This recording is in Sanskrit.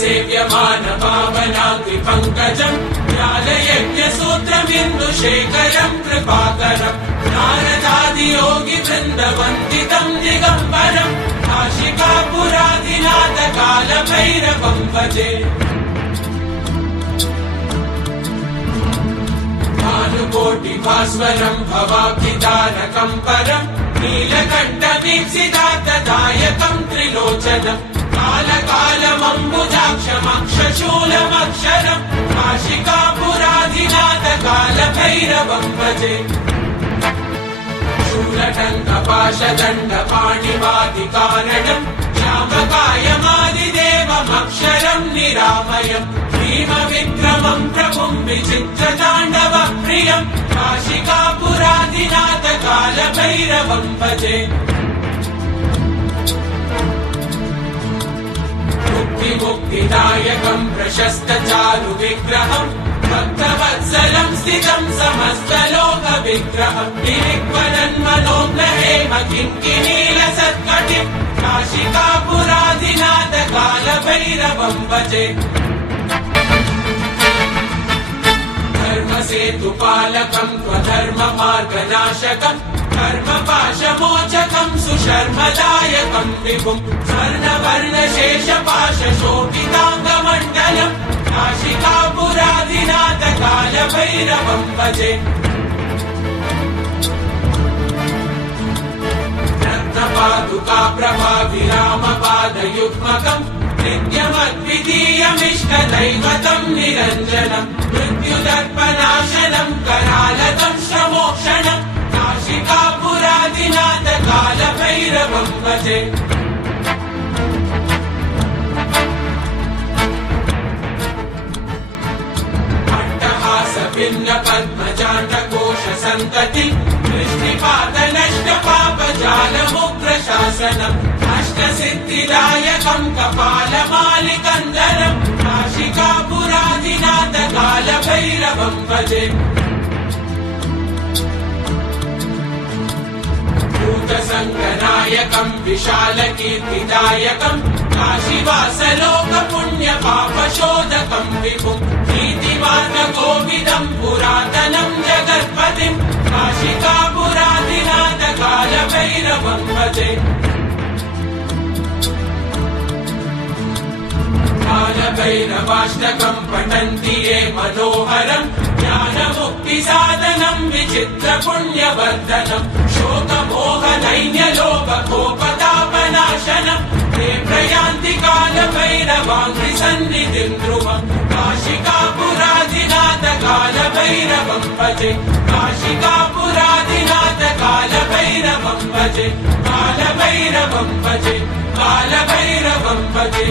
सेव्यमान पावनाग्नि पङ्कजम् ज्ञानयज्ञसूत्रमिन्दुशेखरम् कृपाकरम् नारदादियोगि वृन्दवन्दितम् दिगम्बरम् काशिकापुराधिनाथ कालभैरवम् भजे भानुकोटिभास्वरम् भवाब्धितारकम् परम् नीलकण्ठवीप्सितार्थदायकम् त्रिलोचनम् कालकालमम्बुजाक्षमक्षशूलमक्षरम् काशिकापुराधिनाथ कालभैरवम् भजे शूलटङ्कपाशदण्डपाणिवादिकारणम् श्यामकायमादिदेवमक्षरम् निरामयम् भीमविक्रमम् प्रभुम् विचित्रताण्डवप्रियम् काशिकापुराधिनाथ कालभैरवम् भजे मुक्तिदायकम् प्रशस्त चारु विग्रहम् भक्तवत्सलम् स्थितम् समस्तलोकविग्रहम् विरिक्वरन्मनोग्रहेम किङ्किणीलसत्कटिम् काशिकापुराधिनाथ कालभैरवम् भजे धर्मसेतुपालकम् त्वधर्ममार्गनाशकम् कर्मपाशमोचकम् सुशर्मदायकम् विभुम् स्वर्णवर्णशेषपाशशोभिताङ्गमण्डलम् काशिकापुराधिनाथ कालभैरवम् भजे रत्नपादुका प्रभाविरामपादयुग्मकम् नित्यमद्वितीयमिष्टदैवतम् निरञ्जनम् मृत्युदर्पनाशनम् करालकम् श्रमोक्षणम् काशिकापुराधिनाथ कालभैरवम् भजे अट्टहासभिन्न पद्मजाण्डकोशसन्तति वृष्टिपातनष्टपापजालमुग्रशासनम् अष्टसिद्धिदायकम् कपालमालिकन्दरम् काशिकापुराधिनाथ कालभैरवम् भजे भूतसङ्गनायकम् विशालकीर्तिदायकम् काशीवासलोकपुण्यपापशोधकम् विभुम् नीतिमार्गकोविदम् पुरातनम् जगत्पतिम् काशिकापुराधिनाथ कालभैरवम् भजे कालभैरवाष्टकम् पठन्ति ये मनोहरम् ज्ञानमुक्तिसाधनम् विचित्रपुण्यवर्धनम् शोकमोहनैन्यलोककोपतापनाशनम् ते प्रयान्ति कालभैरवाङ्घ्रिसन्निधिम् ध्रुवम् काशिकापुराधिनाथ कालभैरवम् भजे काशिकापुराधिनाथ कालभैरवम् भजे कालभैरवम् भजे कालभैरवम् भजे।